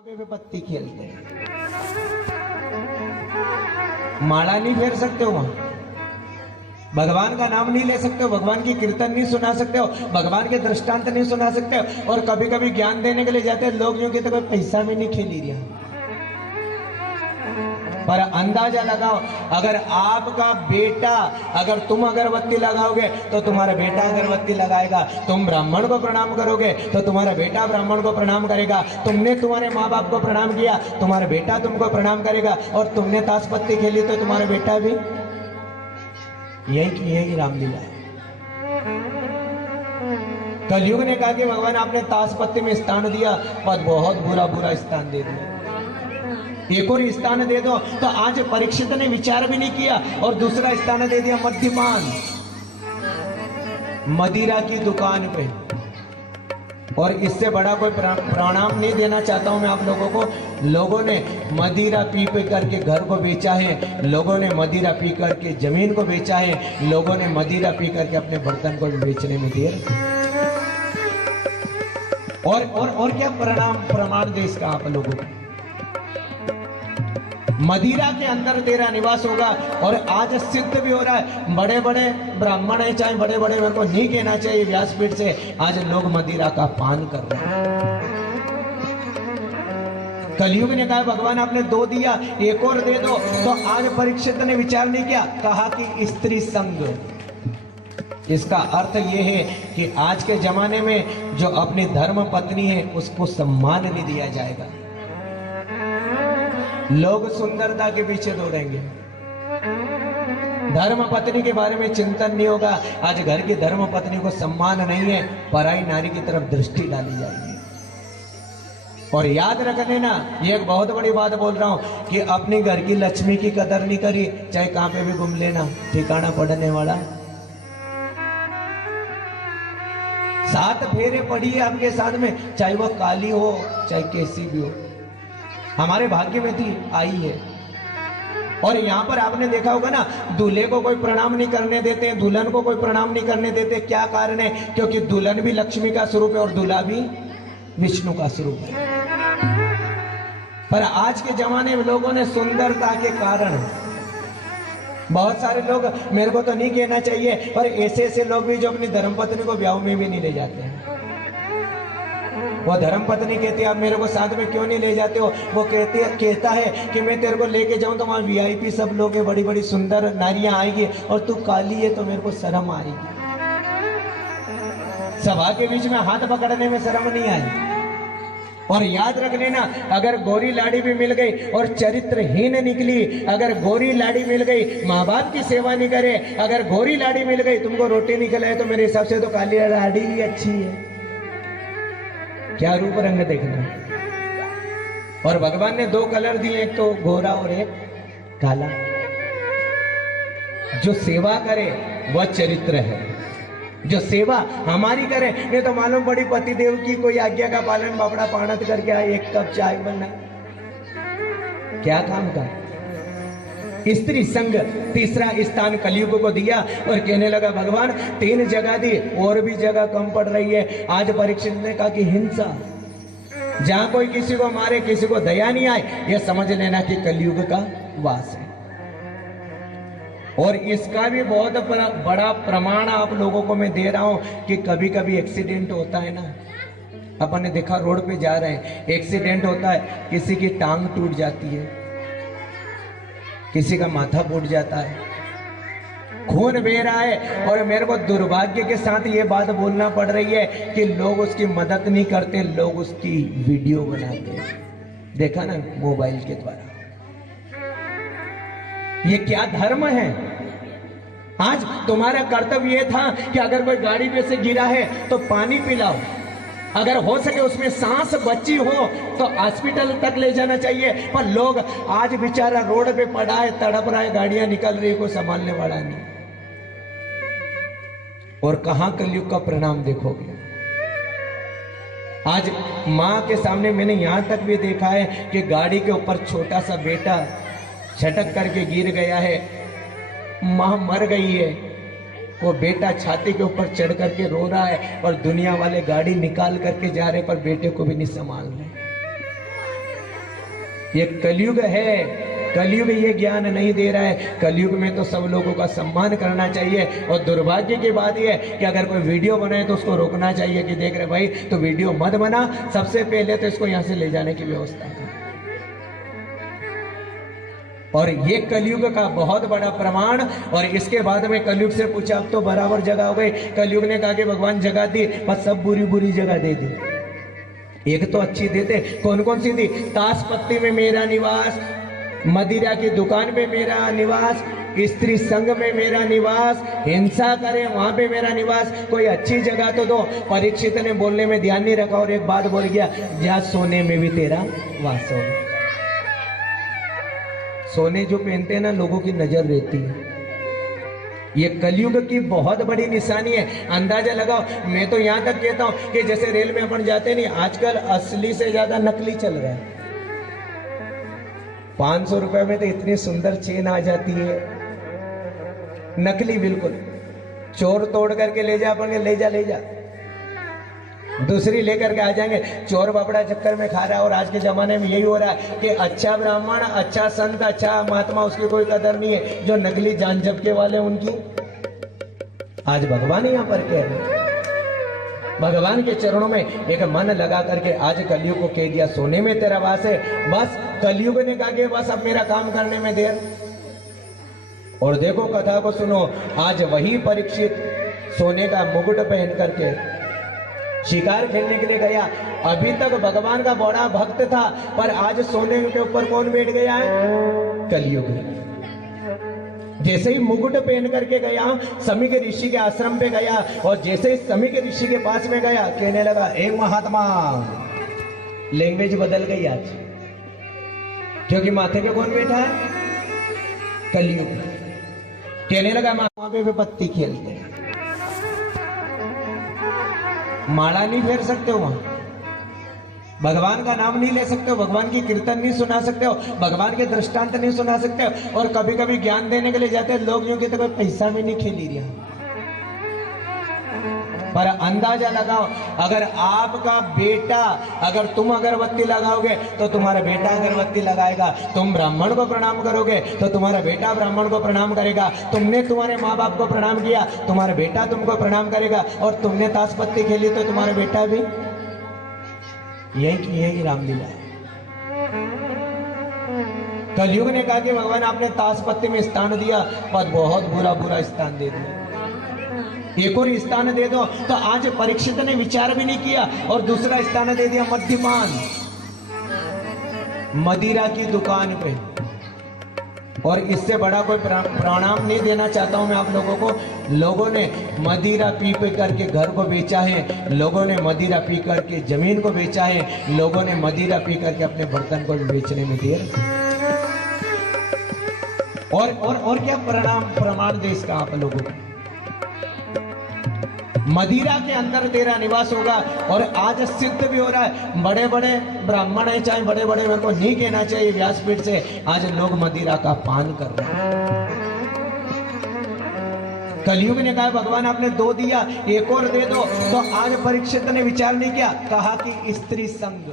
तांबे पे पत्ती खेलते हैं, माला नहीं फेर सकते हो वहां, भगवान का नाम नहीं ले सकते हो, भगवान की कीर्तन नहीं सुना सकते हो, भगवान के दृष्टांत नहीं सुना सकते हो। और कभी कभी ज्ञान देने के लिए जाते हैं लोग यूं कहते कोई पैसा भी नहीं खेली रहा। पर अंदाजा लगाओ, अगर आपका बेटा, अगर तुम अगरबत्ती लगाओगे तो तुम्हारा बेटा अगरबत्ती लगाएगा, तुम ब्राह्मण को प्रणाम करोगे तो तुम्हारा बेटा ब्राह्मण को प्रणाम करेगा, तुमने तुम्हारे माँ बाप को प्रणाम किया तुम्हारा बेटा तुमको प्रणाम करेगा, और तुमने ताश पत्ती खेली तो तुम्हारा बेटा भी। यही रामलीला है। कलयुग ने कहा कि भगवान आपने ताश पत्ती में स्थान दिया और बहुत बुरा स्थान दे दिया, एक और स्थान दे दो। तो आज परीक्षित ने विचार भी नहीं किया और दूसरा स्थान दे दिया मद्यपान, मदिरा की दुकान पे। और इससे बड़ा कोई प्रणाम नहीं देना चाहता हूं मैं आप लोगों को। लोगों ने मदिरा पी करके घर को बेचा है, लोगों ने मदिरा पी करके जमीन को बेचा है, लोगों ने मदिरा पी करके अपने बर्तन को भी बेचने में देर। और क्या प्रमाण दे इसका आप लोगों को। मदिरा के अंदर तेरा निवास होगा। और आज सिद्ध भी हो रहा है, बड़े बड़े ब्राह्मण है, चाहे बड़े बड़े, मेरे को नहीं कहना चाहिए व्यासपीठ से, आज लोग मदिरा का पान कर रहे हैं। कलयुग ने कहा भगवान आपने दो दिया, एक और दे दो। तो आज परीक्षित ने विचार नहीं किया, कहा कि स्त्री संग। इसका अर्थ यह है कि आज के जमाने में जो अपनी धर्म पत्नी है उसको सम्मान नहीं दिया जाएगा, लोग सुंदरता के पीछे दौड़ेंगे, धर्म पत्नी के बारे में चिंतन नहीं होगा। आज घर की धर्म पत्नी को सम्मान नहीं है, पराई नारी की तरफ दृष्टि डाली जाएगी। और याद रख लेना, ये एक बहुत बड़ी बात बोल रहा हूं कि अपने घर की लक्ष्मी की कदर नहीं करी, चाहे कहां पे भी घूम लेना, ठिकाना पड़ने वाला। 7 फेरे पड़ी है आपके साथ में, चाहे वो काली हो चाहे कैसी भी हो, हमारे भाग्य में थी, आई है। और यहां पर आपने देखा होगा ना, दूल्हे को कोई प्रणाम नहीं करने देते हैं, दुल्हन को कोई प्रणाम नहीं करने देते। क्या कारण है? क्योंकि दुल्हन भी लक्ष्मी का स्वरूप है और दूल्हा भी विष्णु का स्वरूप है। पर आज के जमाने में लोगों ने सुंदरता के कारण, बहुत सारे लोग, मेरे को तो नहीं कहना चाहिए, पर ऐसे लोग भी जो अपनी धर्मपत्नी को ब्याह में भी नहीं ले जाते हैं। वो धर्मपत्नी कहती है आप मेरे को साथ में क्यों नहीं ले जाते हो? वो कहता है कि मैं तेरे को लेके जाऊं तो वहां वीआईपी सब लोग हैं, बड़ी बड़ी सुंदर नारियां आएगी, और तू काली है तो मेरे को शर्म आ रही है। सभा के बीच में हाथ पकड़ने में शर्म नहीं आई। और याद रख लेना, अगर गोरी लाड़ी भी मिल गई और चरित्रहीन निकली, अगर गोरी लाड़ी मिल गई, माँ बाप की सेवा नहीं करे, अगर गोरी लाड़ी मिल गई, तुमको रोटी नहीं खिलाए, तो मेरे हिसाब से तो काली लाड़ी ही अच्छी है। क्या रूप रंग देखना। और भगवान ने 2 कलर दिए, एक तो गोरा और एक काला। जो सेवा करे वह चरित्र है, जो सेवा हमारी करे। नहीं तो मालूम पड़ी पतिदेव की कोई आज्ञा का पालन बापड़ा पाणत करके आए, 1 कप चाय बनना, क्या काम का। स्त्री संग तीसरा स्थान कलयुग को दिया और कहने लगा भगवान 3 जगह दी, और भी जगह कम पड़ रही है। आज परीक्षित ने कहा कि हिंसा, जहां कोई किसी को मारे, किसी को दया नहीं आए, यह समझ लेना कि कलयुग का वास है। और इसका भी बहुत बड़ा प्रमाण आप लोगों को मैं दे रहा हूं कि कभी कभी एक्सीडेंट होता है ना, अपन ने देखा रोड पे जा रहे हैं, एक्सीडेंट होता है, किसी की टांग टूट जाती है, किसी का माथा फूट जाता है, खून बह रहा है। और मेरे को दुर्भाग्य के साथ ये बात बोलना पड़ रही है कि लोग उसकी मदद नहीं करते, लोग उसकी वीडियो बनाते हैं। देखा ना मोबाइल के द्वारा। ये क्या धर्म है? आज तुम्हारा कर्तव्य ये था कि अगर कोई गाड़ी में से गिरा है तो पानी पिलाओ, अगर हो सके उसमें सांस बची हो तो हॉस्पिटल तक ले जाना चाहिए। पर लोग आज बेचारा रोड पे पड़ा है, तड़प रहा है, गाड़ियां निकल रही है, कोई संभालने वाला नहीं। और कहां कलयुग का परिणाम देखोगे। आज मां के सामने मैंने यहां तक भी देखा है कि गाड़ी के ऊपर छोटा सा बेटा झटक करके गिर गया है, मां मर गई है, वो बेटा छाती के ऊपर चढ़ करके रो रहा है और दुनिया वाले गाड़ी निकाल करके जा रहे पर बेटे को भी नहीं संभाल रहे। ये कलयुग है, कलयुग ये ज्ञान नहीं दे रहा है। कलयुग में तो सब लोगों का सम्मान करना चाहिए। और दुर्भाग्य की बात यह है कि अगर कोई वीडियो बनाए तो उसको रोकना चाहिए कि देख रहे भाई तो वीडियो मत बना, सबसे पहले तो इसको यहां से ले जाने की व्यवस्था कर। और ये कलयुग का बहुत बड़ा प्रमाण। और इसके बाद में कलयुग से पूछा, अब तो बराबर जगह हो गई। कलयुग ने कहा कि भगवान जगह दी, बस सब बुरी बुरी जगह दे दी, एक तो अच्छी देते। कौन कौन सी दी? ताश पत्ती में मेरा निवास, मदिरा की दुकान पे मेरा निवास, स्त्री संघ में मेरा निवास, हिंसा करे वहां पे मेरा निवास। कोई अच्छी जगह तो दो। परीक्षित ने बोलने में ध्यान नहीं रखा और एक बात बोल गया, जहां सोने में भी तेरा वास हो। सोने जो पहनते हैं ना, लोगों की नजर रहती है। ये कलयुग की बहुत बड़ी निशानी है। अंदाजा लगाओ। मैं तो यहां तक कहता हूं कि जैसे रेल में अपन जाते नहीं, आजकल असली से ज्यादा नकली चल रहा है। 500 रुपए में तो इतनी सुंदर चेन आ जाती है, नकली बिल्कुल। चोर तोड़ करके ले जा पाएंगे, ले जा दूसरी लेकर के आ जाएंगे। चोर बापड़ा चक्कर में खा रहा है। और आज के जमाने में यही हो रहा है कि अच्छा ब्राह्मण, अच्छा संत, अच्छा महात्मा, उसकी कोई कदर नहीं है। जो नकली जान झपके वाले उनकी। आज भगवान यहाँ पर कह रहे, भगवान के चरणों में एक मन लगा करके आज कलयुग को कह दिया, सोने में तेरा वास है। बस कलयुग ने कहा कि बस अब मेरा काम करने में देर। और देखो कथा को सुनो। आज वही परीक्षित सोने का मुकुट पहन करके शिकार खेलने के लिए गया। अभी तक भगवान का बड़ा भक्त था, पर आज सोने के ऊपर कौन बैठ गया है? कलयुग। जैसे ही मुकुट पहन करके गया, समीक ऋषि के आश्रम पे गया। और जैसे ही समीक ऋषि के पास में गया, कहने लगा, ए महात्मा। लैंग्वेज बदल गई आज, क्योंकि माथे पे कौन बैठा है? कलयुग। कहने लगा, वहां पे पत्ती खेलते हैं, माला नहीं फेर सकते हो, वहां भगवान का नाम नहीं ले सकते हो, भगवान की कीर्तन नहीं सुना सकते हो, भगवान के दृष्टांत नहीं सुना सकते हो। और कभी कभी ज्ञान देने के लिए जाते हैं लोग, यूं कहते कोई पैसा भी नहीं खेली रहा। पर अंदाजा लगाओ, अगर आपका बेटा, अगर तुम अगरबत्ती लगाओगे तो तुम्हारा बेटा अगरबत्ती लगाएगा। तुम ब्राह्मण को प्रणाम करोगे तो तुम्हारा बेटा ब्राह्मण को प्रणाम करेगा। तुमने तुम्हारे माँ बाप को प्रणाम किया, तुम्हारा बेटा तुमको प्रणाम करेगा। और तुमने ताश पत्ती खेली तो तुम्हारा बेटा भी। यही रामलीला है। कलयुग ने कहा कि भगवान आपने ताश पत्ती में स्थान दिया, पर बहुत बुरा स्थान दे दिया, एक और स्थान दे दो। तो आज परीक्षित ने विचार भी नहीं किया और दूसरा स्थान दे दिया मद्यपान, मदिरा की दुकान पे। और इससे बड़ा कोई प्रणाम नहीं देना चाहता हूं मैं आप लोगों को। लोगों ने मदिरा पी करके घर को बेचा है, लोगों ने मदिरा पी करके जमीन को बेचा है, लोगों ने मदिरा पी करके अपने बर्तन को भी बेचने में देर। और क्या प्रमाण दे इसका आप लोगों को? मदिरा के अंदर तेरा निवास होगा। और आज सिद्ध भी हो रहा है, बड़े बड़े ब्राह्मण है, चाहे बड़े बड़े, मेरे को नहीं कहना चाहिए व्यासपीठ से, आज लोग मदिरा का पान कर रहे हैं। कलयुग ने कहा भगवान आपने 2 दिया, एक और दे दो। तो आज परीक्षित ने विचार नहीं किया, कहा कि स्त्री संग।